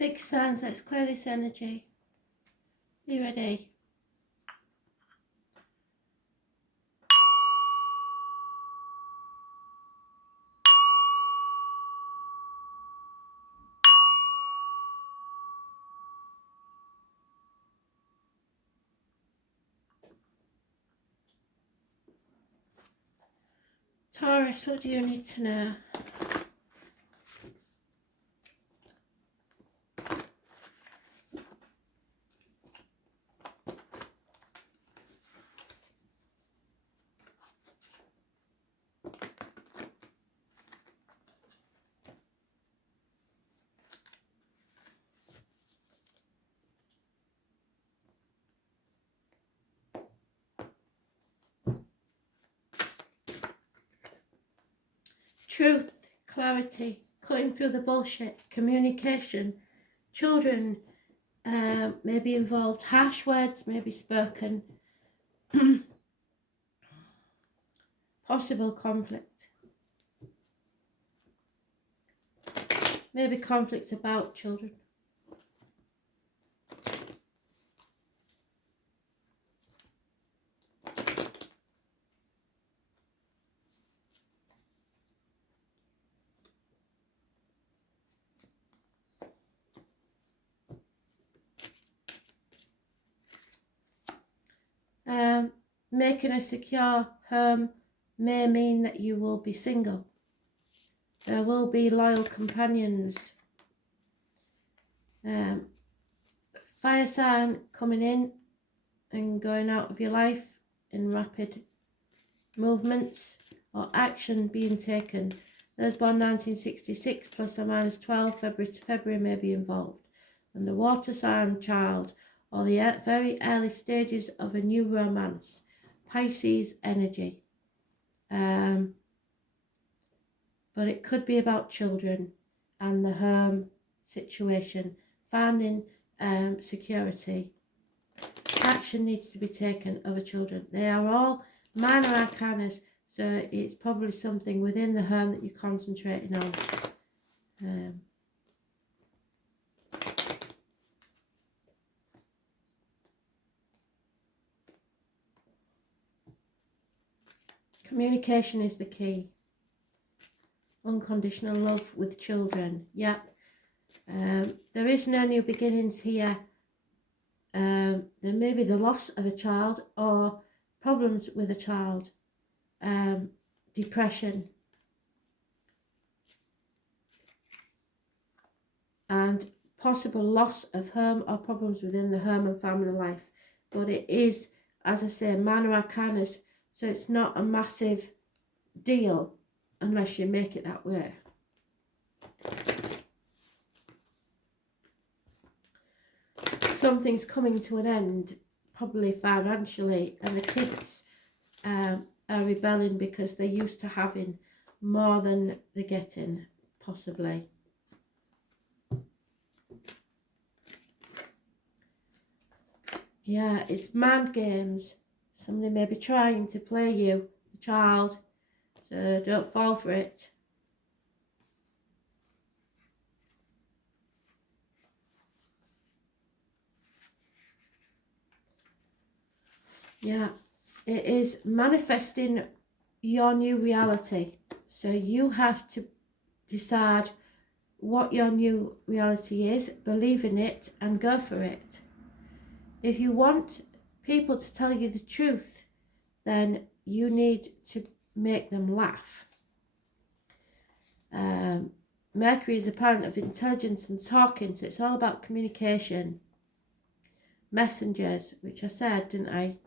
Fixed signs, let's clear this energy. Be ready. Taurus, what do you need to know? Truth, clarity, cutting through the bullshit, communication. Children may be involved, harsh words may be spoken, possible conflict. Maybe conflicts about children. Making a secure home may mean that you will be single. There will be loyal companions. Fire sign coming in and going out of your life in rapid movements or action being taken. Those born 1966 plus or minus 12 February to February may be involved. And the water sign child or the very early stages of a new romance. Pisces energy. But it could be about children and the home situation. Finding security. Action needs to be taken over children. They are all minor arcanas, so it's probably something within the home that you're concentrating on. Communication is the key. Unconditional love with children. Yep. There is no new beginnings here. There may be the loss of a child or problems with a child. Depression. And possible loss of home or problems within the home and family life. But it is, as I say, minor arcanas. So it's not a massive deal unless you make it that way. Something's coming to an end, probably financially, and the kids are rebelling because they're used to having more than they're getting, possibly. Yeah, it's mind games. Somebody may be trying to play you, a child, so don't fall for it. Yeah, it is manifesting your new reality. So you have to decide what your new reality is, believe in it, and go for it. If you want people to tell you the truth, then you need to make them laugh. Mercury is a planet of intelligence and talking, so it's all about communication. Messengers, which I said, didn't I?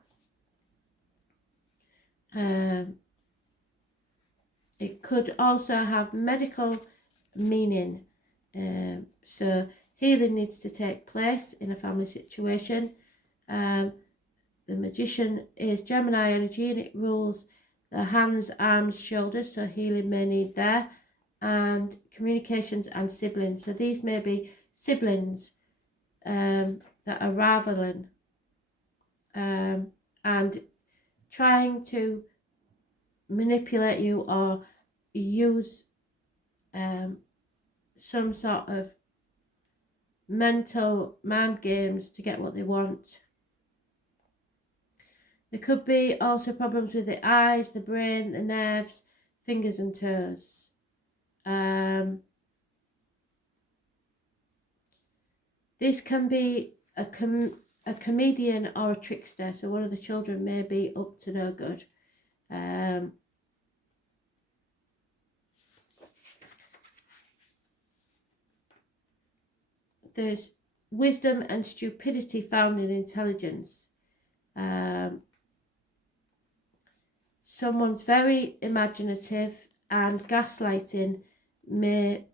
It could also have medical meaning. So healing needs to take place in a family situation. The Magician is Gemini energy and it rules the hands, arms, shoulders, so healing may need there. And communications and siblings. So these may be siblings that are rivaling and trying to manipulate you or use some sort of mental mind games to get what they want. There could be also problems with the eyes, the brain, the nerves, fingers and toes. This can be a comedian or a trickster, so one of the children may be up to no good. There's wisdom and stupidity found in intelligence. Someone's very imaginative, and gaslighting may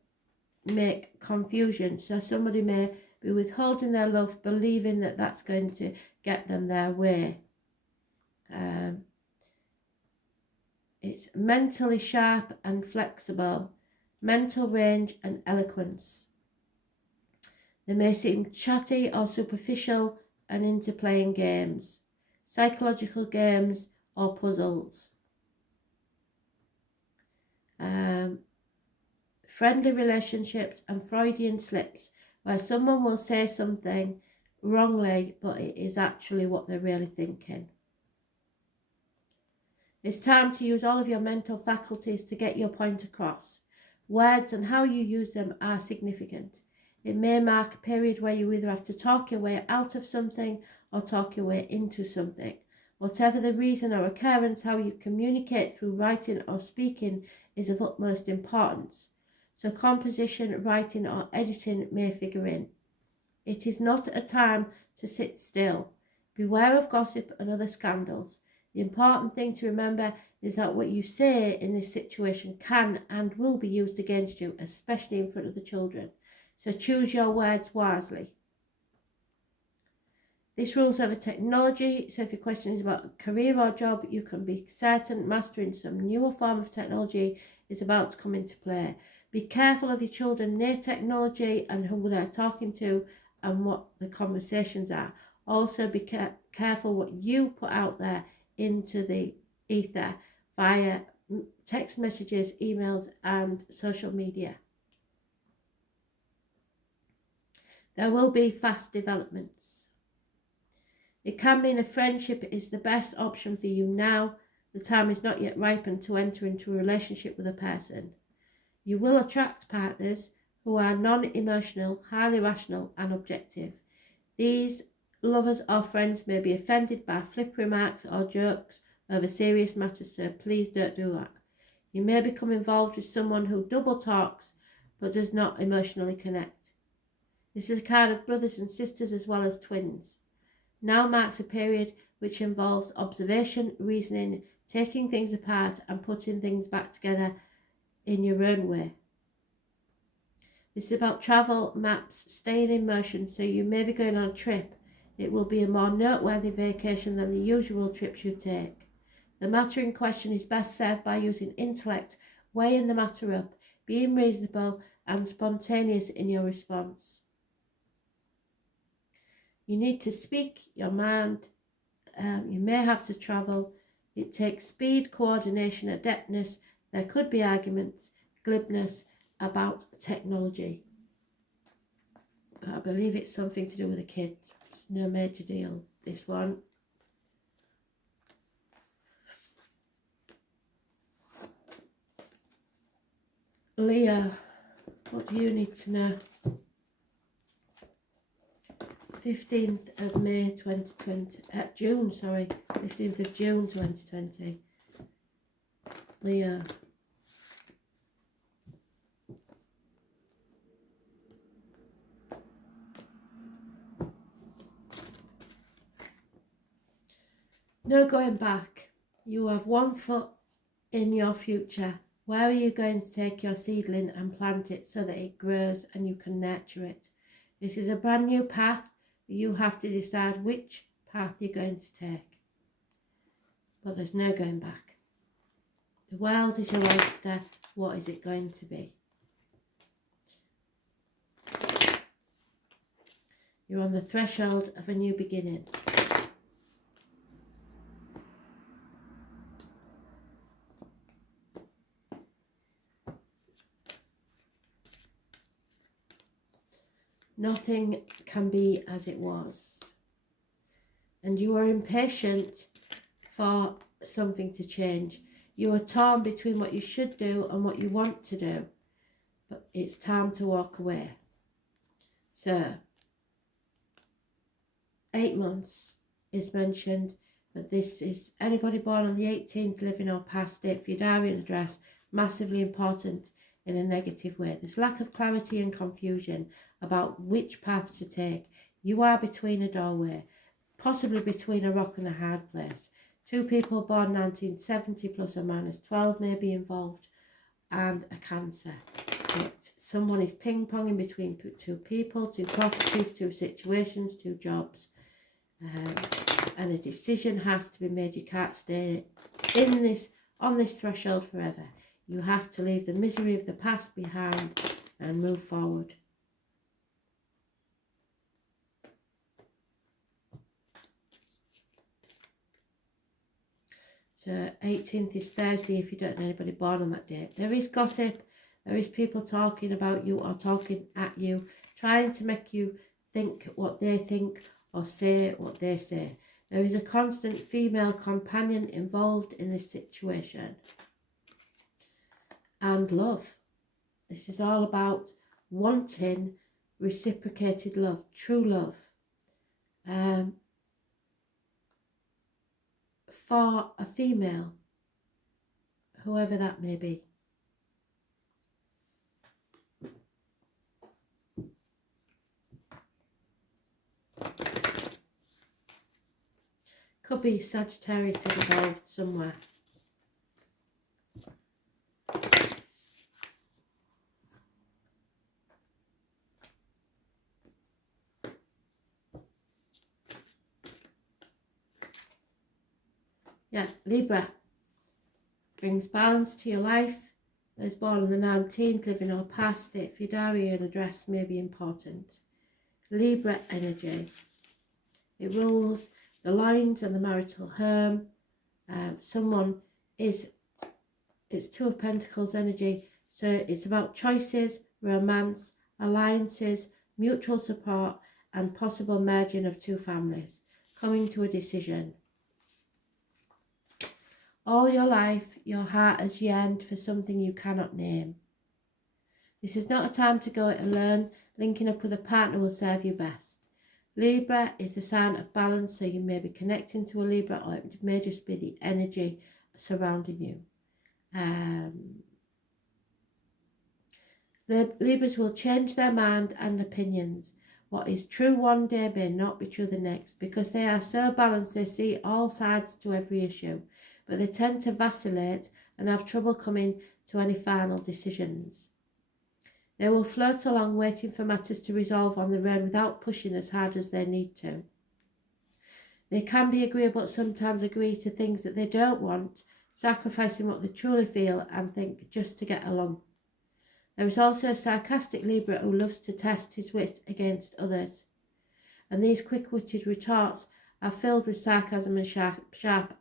make confusion. So somebody may be withholding their love, believing that that's going to get them their way. It's mentally sharp and flexible, mental range and eloquence. They may seem chatty or superficial and into playing games, psychological games or puzzles. Friendly relationships and Freudian slips, where someone will say something wrongly, but it is actually what they're really thinking. It's time to use all of your mental faculties to get your point across. Words and how you use them are significant. It may mark a period where you either have to talk your way out of something or talk your way into something. Whatever the reason or occurrence, how you communicate through writing or speaking is of utmost importance. So composition, writing or editing may figure in. It is not a time to sit still. Beware of gossip and other scandals. The important thing to remember is that what you say in this situation can and will be used against you, especially in front of the children. So choose your words wisely. This rules over technology, so if your question is about a career or job, you can be certain mastering some newer form of technology is about to come into play. Be careful of your children near technology and who they're talking to and what the conversations are. Also be careful what you put out there into the ether via text messages, emails and social media. There will be fast developments. It can mean a friendship is the best option for you now. The time is not yet ripened to enter into a relationship with a person. You will attract partners who are non-emotional, highly rational and objective. These lovers or friends may be offended by flip remarks or jokes over serious matters, so please don't do that. You may become involved with someone who double talks but does not emotionally connect. This is a card of brothers and sisters as well as twins. Now marks a period which involves observation, reasoning, taking things apart and putting things back together in your own way. This is about travel, maps, staying in motion, so you may be going on a trip. It will be a more noteworthy vacation than the usual trips you take. The matter in question is best served by using intellect, weighing the matter up, being reasonable and spontaneous in your response. You need to speak your mind. You may have to travel. It takes speed, coordination, adeptness. There could be arguments, glibness about technology. But I believe it's something to do with the kids. It's no major deal, this one. Leo, what do you need to know? 15th of May 2020, June, sorry, 15th of June 2020. Leo. No going back. You have one foot in your future. Where are you going to take your seedling and plant it so that it grows and you can nurture it? This is a brand new path. You have to decide which path you're going to take. But there's no going back. The world is your oyster. What is it going to be? You're on the threshold of a new beginning. Nothing can be as it was. And you are impatient for something to change. You are torn between what you should do and what you want to do. But it's time to walk away. So, 8 months is mentioned, but this is anybody born on the 18th, living or past it, for your diary and address, massively important in a negative way. There's lack of clarity and confusion about which path to take. You are between a doorway, possibly between a rock and a hard place. 2 people born 1970 plus or minus 12 may be involved, and a Cancer. But someone is ping-ponging between 2 people, 2 properties, 2 situations, 2 jobs. And a decision has to be made. You can't stay on this threshold forever. You have to leave the misery of the past behind and move forward. So 18th is Thursday if you don't know anybody born on that date. There is gossip. There is people talking about you or talking at you, trying to make you think what they think or say what they say. There is a constant female companion involved in this situation. And love. This is all about wanting reciprocated love, true love. For a female, whoever that may be. Could be Sagittarius involved somewhere. Yeah, Libra brings balance to your life. Those born on the 19th, living or past it, if your diary and address may be important. Libra energy. It rules the lines and the marital home. It's 2 of Pentacles energy. So it's about choices, romance, alliances, mutual support, and possible merging of 2 families. Coming to a decision. All your life, your heart has yearned for something you cannot name. This is not a time to go it alone. Linking up with a partner will serve you best. Libra is the sign of balance, so you may be connecting to a Libra, or it may just be the energy surrounding you. The Libras will change their mind and opinions. What is true one day may not be true the next, because they are so balanced they see all sides to every issue, but they tend to vacillate and have trouble coming to any final decisions. They will float along waiting for matters to resolve on their own without pushing as hard as they need to. They can be agreeable, but sometimes agree to things that they don't want, sacrificing what they truly feel and think just to get along. There is also a sarcastic Libra who loves to test his wit against others. And these quick-witted retorts are filled with sarcasm and sharp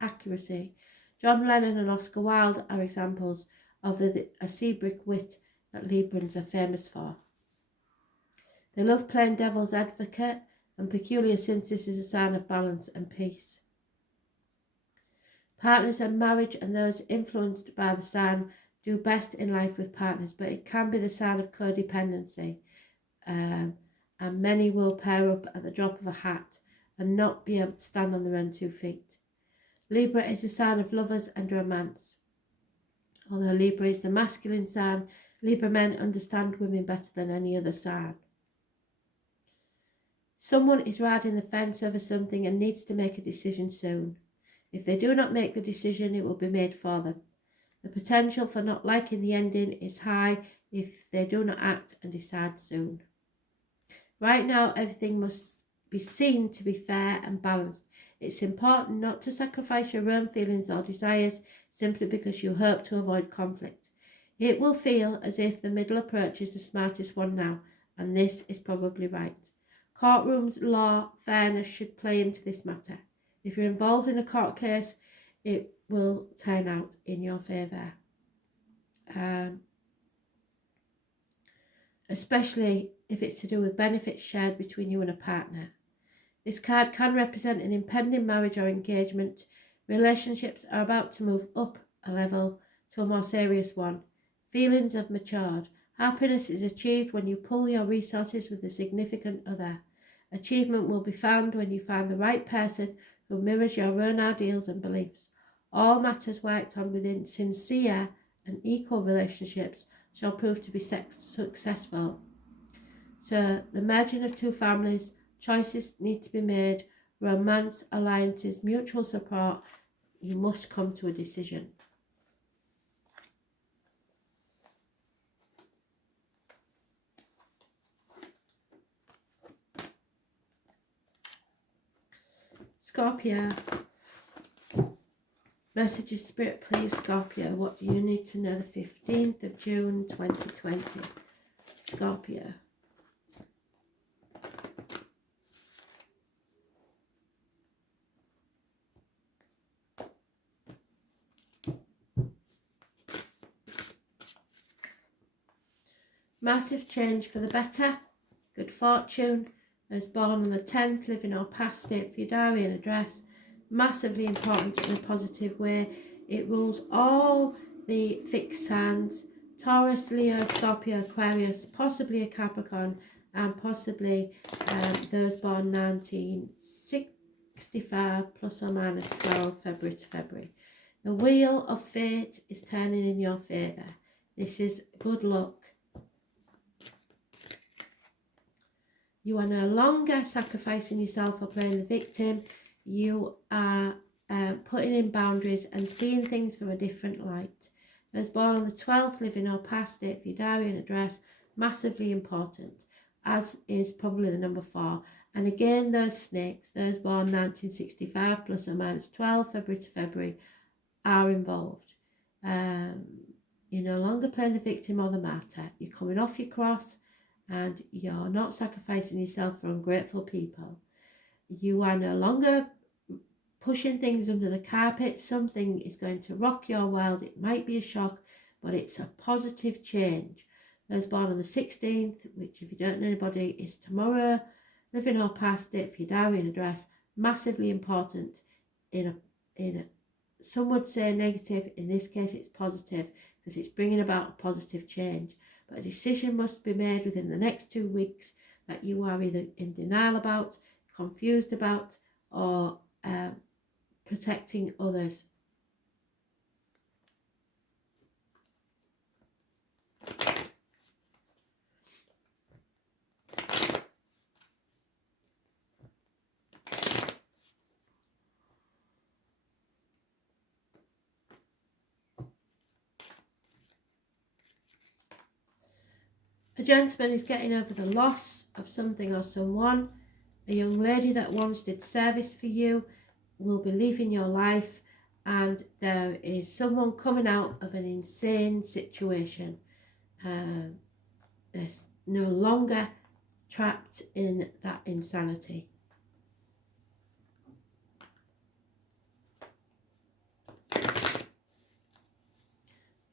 accuracy. John Lennon and Oscar Wilde are examples of the acerbic wit that Librans are famous for. They love playing devil's advocate, and peculiar since this is a sign of balance and peace. Partners and marriage and those influenced by the sign do best in life with partners, but it can be the sign of codependency, and many will pair up at the drop of a hat and not be able to stand on their own 2 feet. Libra is the sign of lovers and romance. Although Libra is the masculine sign, Libra men understand women better than any other sign. Someone is riding the fence over something and needs to make a decision soon. If they do not make the decision, it will be made for them. The potential for not liking the ending is high if they do not act and decide soon. Right now, everything must be seen to be fair and balanced. It's important not to sacrifice your own feelings or desires simply because you hope to avoid conflict. It will feel as if the middle approach is the smartest one now, and this is probably right. Courtrooms, law, fairness should play into this matter. If you're involved in a court case, it will turn out in your favour. A especially if it's to do with benefits shared between you and a partner. This card can represent an impending marriage or engagement. Relationships are about to move up a level to a more serious one. Feelings have matured. Happiness is achieved when you pool your resources with a significant other. Achievement will be found when you find the right person who mirrors your own ideals and beliefs. All matters worked on within sincere and equal relationships shall prove to be successful. So the merging of two families, choices need to be made, romance, alliances, mutual support. You must come to a decision. Scorpio. Message of Spirit, please, Scorpio. What do you need to know the 15th of June 2020? Scorpio. Massive change for the better. Good fortune. Those born on the 10th, living or past it, for your diary and address. Massively important in a positive way. It rules all the fixed signs: Taurus, Leo, Scorpio, Aquarius, possibly a Capricorn, and possibly those born 1965 plus or minus 12 February to February. The wheel of fate is turning in your favour. This is good luck. You are no longer sacrificing yourself or playing the victim. You are putting in boundaries and seeing things from a different light. Those born on the 12th, living or past it, for your diary and address, massively important, as is probably the number 4. And again, those snakes, those born 1965 plus or minus 12 February to February, are involved. You're no longer playing the victim or the martyr. You're coming off your cross and you're not sacrificing yourself for ungrateful people. You are no longer pushing things under the carpet. Something is going to rock your world. It might be a shock, but it's a positive change. Those born on the 16th, which if you don't know anybody is tomorrow, living or past it, for your diary and address, massively important in a some would say negative. In this case it's positive because it's bringing about a positive change. But a decision must be made within the next 2 weeks that you are either in denial about, confused about, or protecting others. A gentleman is getting over the loss of something or someone. A young lady that once did service for you will be leaving your life, and there is someone coming out of an insane situation. They're no longer trapped in that insanity.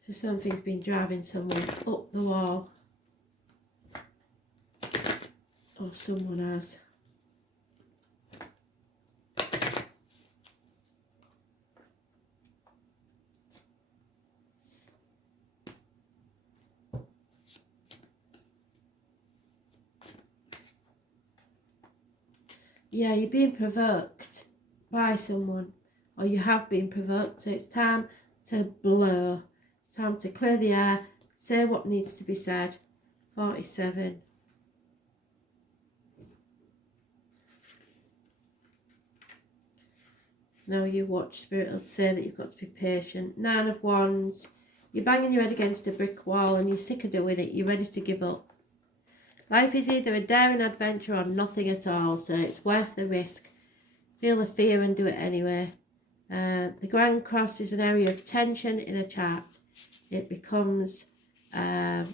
So something's been driving someone up the wall. Or someone has. Yeah, you're being provoked by someone, or you have been provoked, so it's time to blow. It's time to clear the air, say what needs to be said. 47. Now you watch, Spirit will say that you've got to be patient. 9 of Wands. You're banging your head against a brick wall and you're sick of doing it. You're ready to give up. Life is either a daring adventure or nothing at all, so it's worth the risk. Feel the fear and do it anyway. The Grand Cross is an area of tension in a chart. It becomes a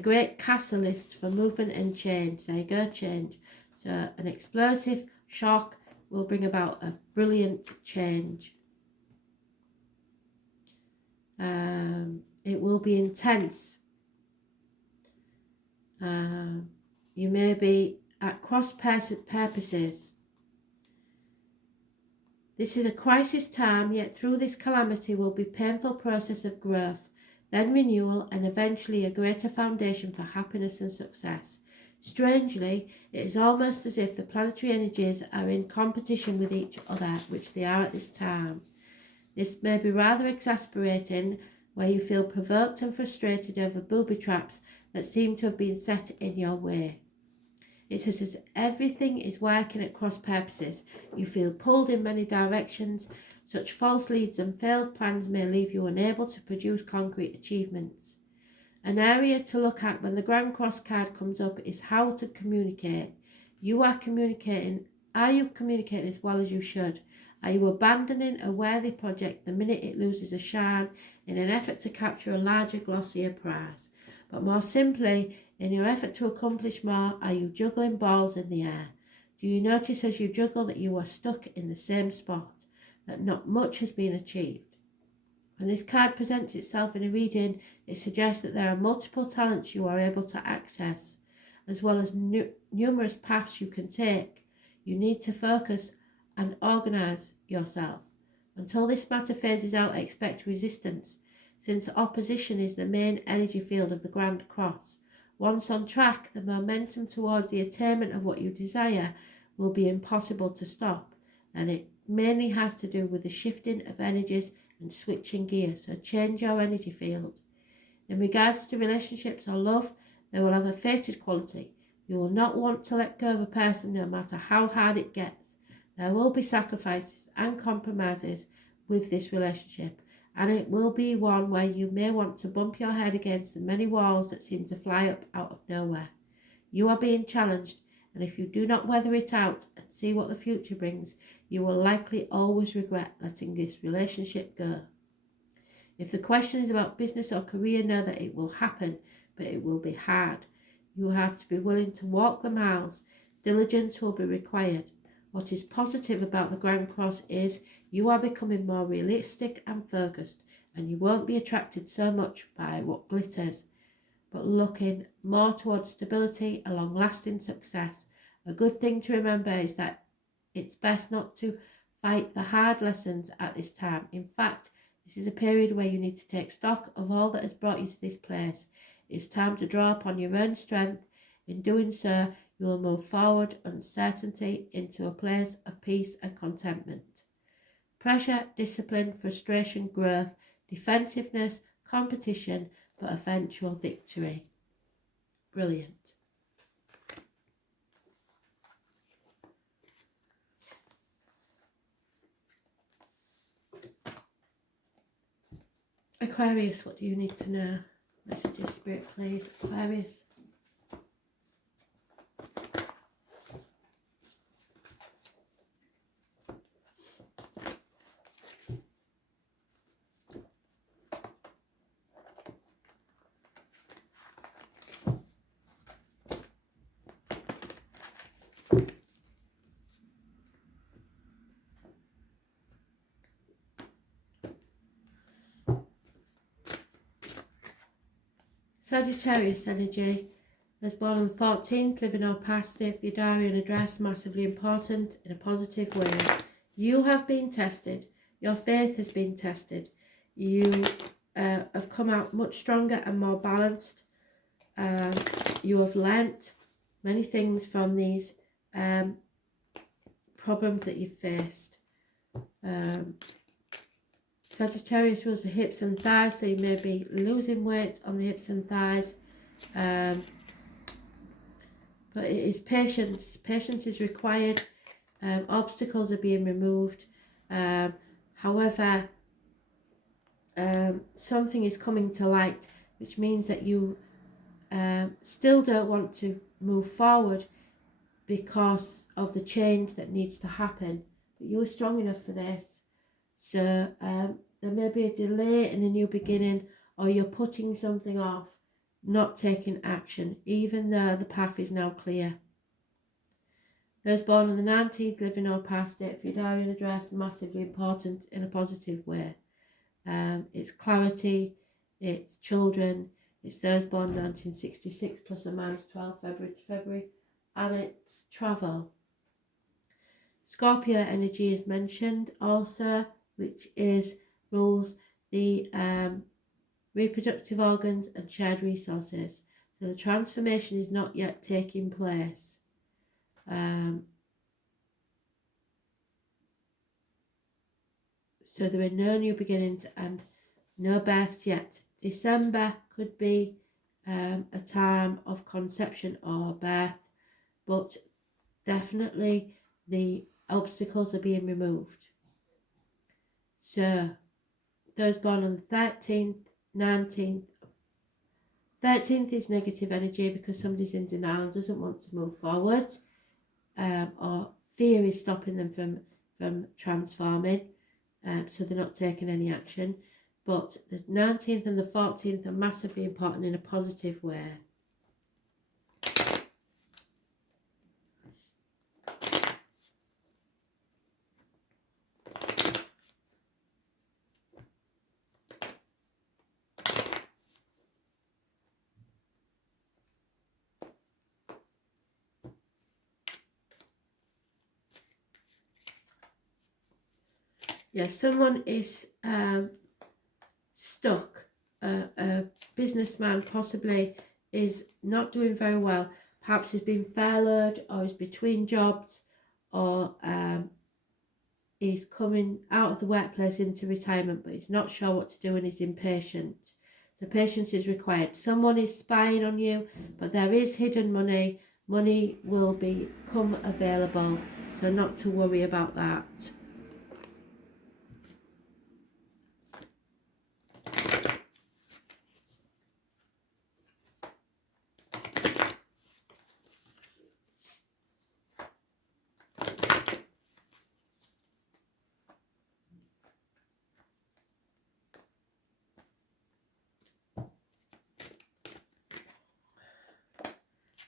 great catalyst for movement and change. There you go, change. So an explosive shock will bring about a brilliant change. It will be intense. You may be at cross purposes. This is a crisis time, yet through this calamity will be a painful process of growth, then renewal, and eventually a greater foundation for happiness and success. Strangely, it is almost as if the planetary energies are in competition with each other, which they are at this time. This may be rather exasperating, where you feel provoked and frustrated over booby traps that seem to have been set in your way. It's as if everything is working at cross purposes. You feel pulled in many directions. Such false leads and failed plans may leave you unable to produce concrete achievements. An area to look at when the Grand Cross card comes up is how to communicate. Are you communicating as well as you should? Are you abandoning a worthy project the minute it loses a shine in an effort to capture a larger, glossier prize? But more simply, in your effort to accomplish more, are you juggling balls in the air? Do you notice as you juggle that you are stuck in the same spot, that not much has been achieved? When this card presents itself in a reading, it suggests that there are multiple talents you are able to access, as well as numerous paths you can take. You need to focus and organise yourself. Until this matter phases out, expect resistance, since opposition is the main energy field of the Grand Cross. Once on track, the momentum towards the attainment of what you desire will be impossible to stop, and it mainly has to do with the shifting of energies and switching gears, so change your energy field. In regards to relationships or love, they will have a fated quality. You will not want to let go of a person no matter how hard it gets. There will be sacrifices and compromises with this relationship, and it will be one where you may want to bump your head against the many walls that seem to fly up out of nowhere. You are being challenged, and if you do not weather it out and see what the future brings, you will likely always regret letting this relationship go. If the question is about business or career, know that it will happen, but it will be hard. You have to be willing to walk the miles. Diligence will be required. What is positive about the Grand Cross is you are becoming more realistic and focused, and you won't be attracted so much by what glitters, but looking more towards stability and long-lasting success. A good thing to remember is that it's best not to fight the hard lessons at this time. In fact, this is a period where you need to take stock of all that has brought you to this place. It's time to draw upon your own strength. In doing so, you will move forward uncertainty into a place of peace and contentment. Pressure, discipline, frustration, growth, defensiveness, competition, but eventual victory. Brilliant. Aquarius, what do you need to know? Messages, Spirit, please. Aquarius. Sagittarius energy. Was born on the 14th, living or past it, your diary and address, massively important in a positive way. You have been tested. Your faith has been tested. You have come out much stronger and more balanced. You have learnt many things from these problems that you've faced. Sagittarius rules the hips and thighs, so you may be losing weight on the hips and thighs. But it is patience. Patience is required. Obstacles are being removed. However, something is coming to light, which means that you still don't want to move forward because of the change that needs to happen. But you are strong enough for this. So there may be a delay in a new beginning, or you're putting something off, not taking action, even though the path is now clear. Those born on the 19th, living or past it, for your diary and address, massively important in a positive way. It's clarity, it's children, It's those born 1966 plus or minus 12 February to February, and it's travel. Scorpio energy is mentioned also, which rules the reproductive organs and shared resources. So the transformation is not yet taking place. So there are no new beginnings and no births yet. December could be a time of conception or birth, but definitely the obstacles are being removed. So those born on the 13th, 19th, 13th is negative energy because somebody's in denial and doesn't want to move forward, or fear is stopping them from transforming, so they're not taking any action. But the 19th and the 14th are massively important in a positive way. Yeah, someone is stuck. A businessman possibly is not doing very well. Perhaps he's been furloughed or is between jobs, or he's coming out of the workplace into retirement, but he's not sure what to do and he's impatient. So patience is required. Someone is spying on you, but there is hidden money. Money will become available, so not to worry about that.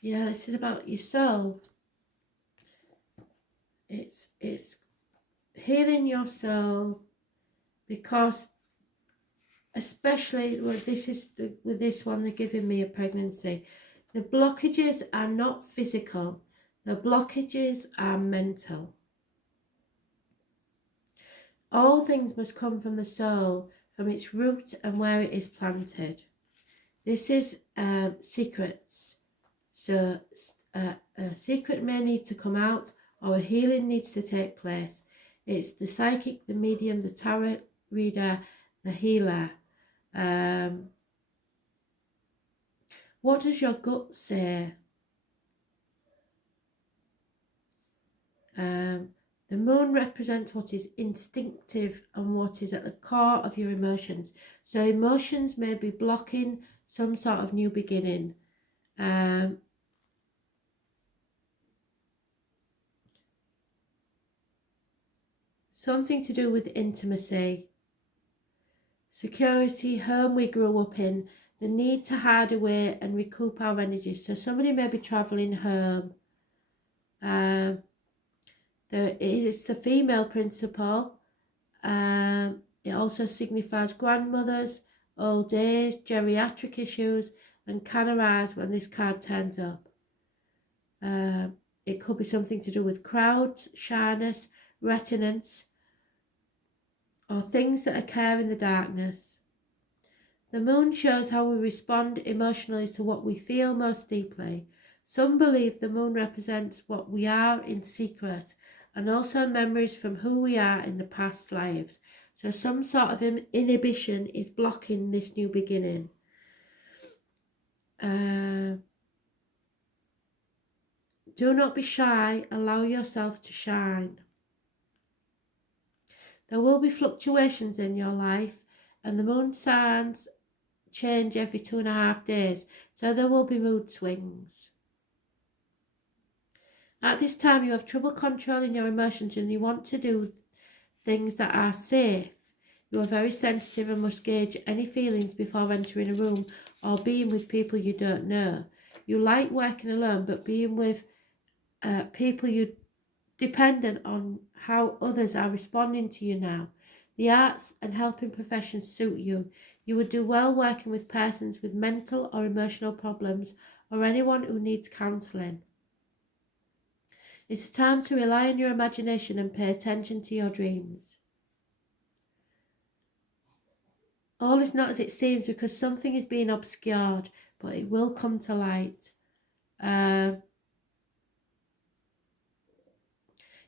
Yeah, this is about your soul. It's healing your soul, because especially with this one, they're giving me a pregnancy. The blockages are not physical. The blockages are mental. All things must come from the soul, from its root and where it is planted. This is secrets. So a secret may need to come out, or a healing needs to take place. It's the psychic, the medium, the tarot reader, the healer. What does your gut say? The moon represents what is instinctive and what is at the core of your emotions. So emotions may be blocking some sort of new beginning. Something to do with intimacy, security, home we grew up in, the need to hide away and recoup our energy. So somebody may be travelling home. It's the female principle. It also signifies grandmothers, old age, geriatric issues, and can arise when this card turns up. It could be something to do with crowds, shyness, reticence, or things that occur in the darkness. The moon shows how we respond emotionally to what we feel most deeply. Some believe the moon represents what we are in secret, and also memories from who we are in the past lives. So some sort of inhibition is blocking this new beginning. Do not be shy, allow yourself to shine. There will be fluctuations in your life, and the moon signs change every 2.5 days, so there will be mood swings. At this time, you have trouble controlling your emotions and you want to do things that are safe. You are very sensitive and must gauge any feelings before entering a room or being with people you don't know. You like working alone, but being with people you dependent on how others are responding to you now. The arts and helping professions suit you. You would do well working with persons with mental or emotional problems or anyone who needs counselling. It's time to rely on your imagination and pay attention to your dreams. All is not as it seems because something is being obscured, but it will come to light.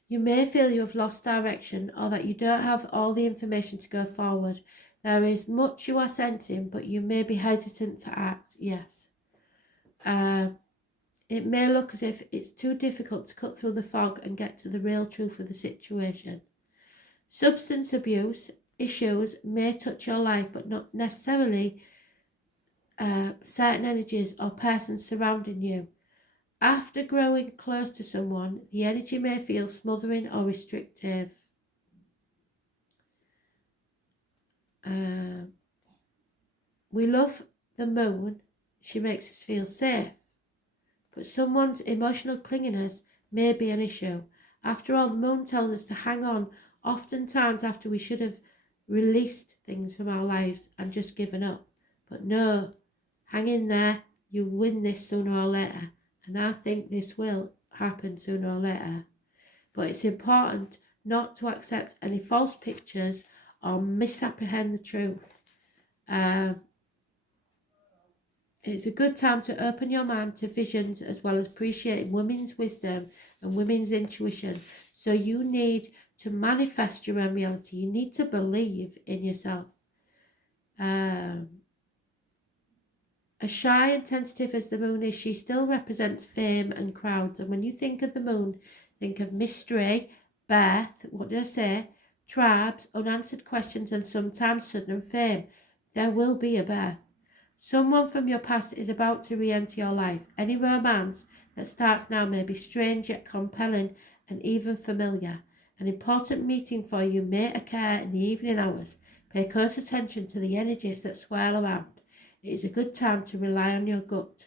You may feel you have lost direction or that you don't have all the information to go forward. There is much you are sensing, but you may be hesitant to act. Yes. It may look as if it's too difficult to cut through the fog and get to the real truth of the situation. Substance abuse issues may touch your life, but not necessarily certain energies or persons surrounding you. After growing close to someone, the energy may feel smothering or restrictive. We love the moon. She makes us feel safe. But someone's emotional clinginess may be an issue. After all, the moon tells us to hang on, oftentimes after we should have released things from our lives and just given up. But no, hang in there, you win this sooner or later. And I think this will happen sooner or later. But it's important not to accept any false pictures or misapprehend the truth. It's a good time to open your mind to visions as well as appreciating women's wisdom and women's intuition. So you need to manifest your own reality. You need to believe in yourself. As shy and tentative as the moon is, she still represents fame and crowds. And when you think of the moon, think of mystery, birth, what did I say? Tribes, unanswered questions, and sometimes sudden fame. There will be a birth. Someone from your past is about to re-enter your life. Any romance that starts now may be strange yet compelling and even familiar. An important meeting for you may occur in the evening hours. Pay close attention to the energies that swirl around. It is a good time to rely on your gut.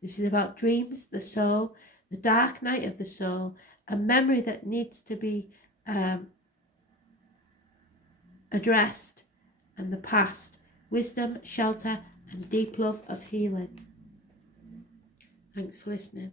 This is about dreams, the soul, the dark night of the soul, a memory that needs to be addressed, and the past, wisdom, shelter, and deep love of healing. Thanks for listening.